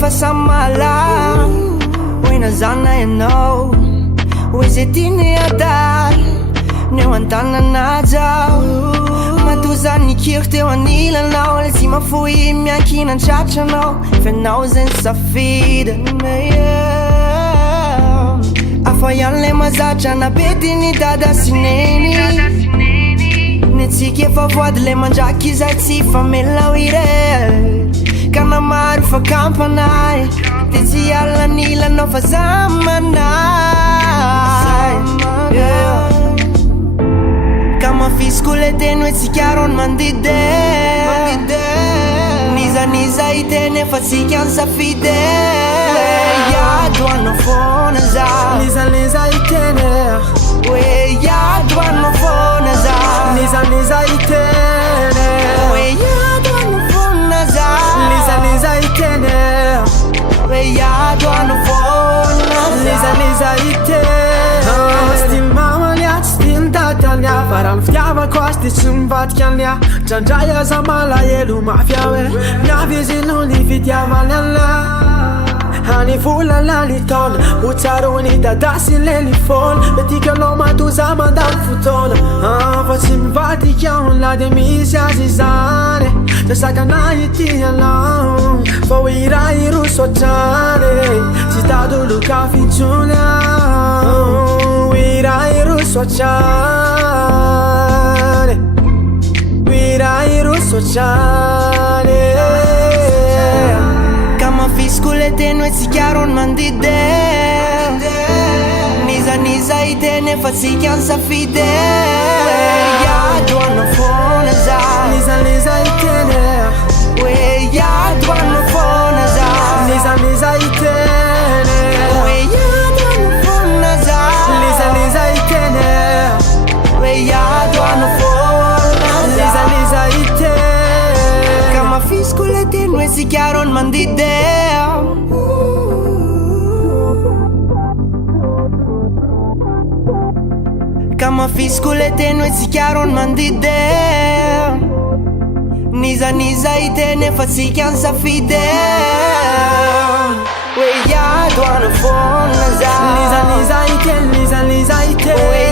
efa samala hoe nazana ianao hoe zay tiany adala neo an-tanana zao matozany kiry teo anilanao le tsy mafoy miankinan-tratranao fanao zay ny safidiny afa ihany le mazatra na be tiany dada sy neny ny tsika efa voady le mandraky zay tsy famelao ire ka namaro fa kampanay de tsy alanilanao fa zamanay ka mafisiko le teny hoe tsikarony mandide nizaniza iteny efa tsika ny safide iadoanao fona za nizaniza iteny hoe iadoanao fona za nizaniza iteny hoe iadoanao fona za nizaniza iteny hoe iadoanao fona za nizaniza iteny tsy mamany tsy tiany tatany fa raha mifitiavako azy de tsy mivadika any ndrandray aza malahelo mafia hoe miavy izy noho ny fitiavany ana any volana ny taona ho tsarony dada sy lely foana metikanao matoza mandany fotoana fa tsy mivadika ona de misy azy zany dasakana ity anao fa ho iray rosotrany tsy tadoloka fitsony ho iray rosotrany ho iray rosotrany mafisiko le teny hoe tsikarony mandide nizaniza iteny efa tsika ny safide iadoanao fona za nizaniza iteny hoe iadoanao fona za nizaniza iteny hoe iadoanao fona za nizaniza iteny hoe iadoanao fona za nizaniza iteny ka mafisiko le teny hoe tsikarony mandide ka mafisiko le teny hoe tsikarony mandide nizaniza iteny efa tsika ny safide hoe iadoanao fona za nizaniza iteny nizaniza iteny hoe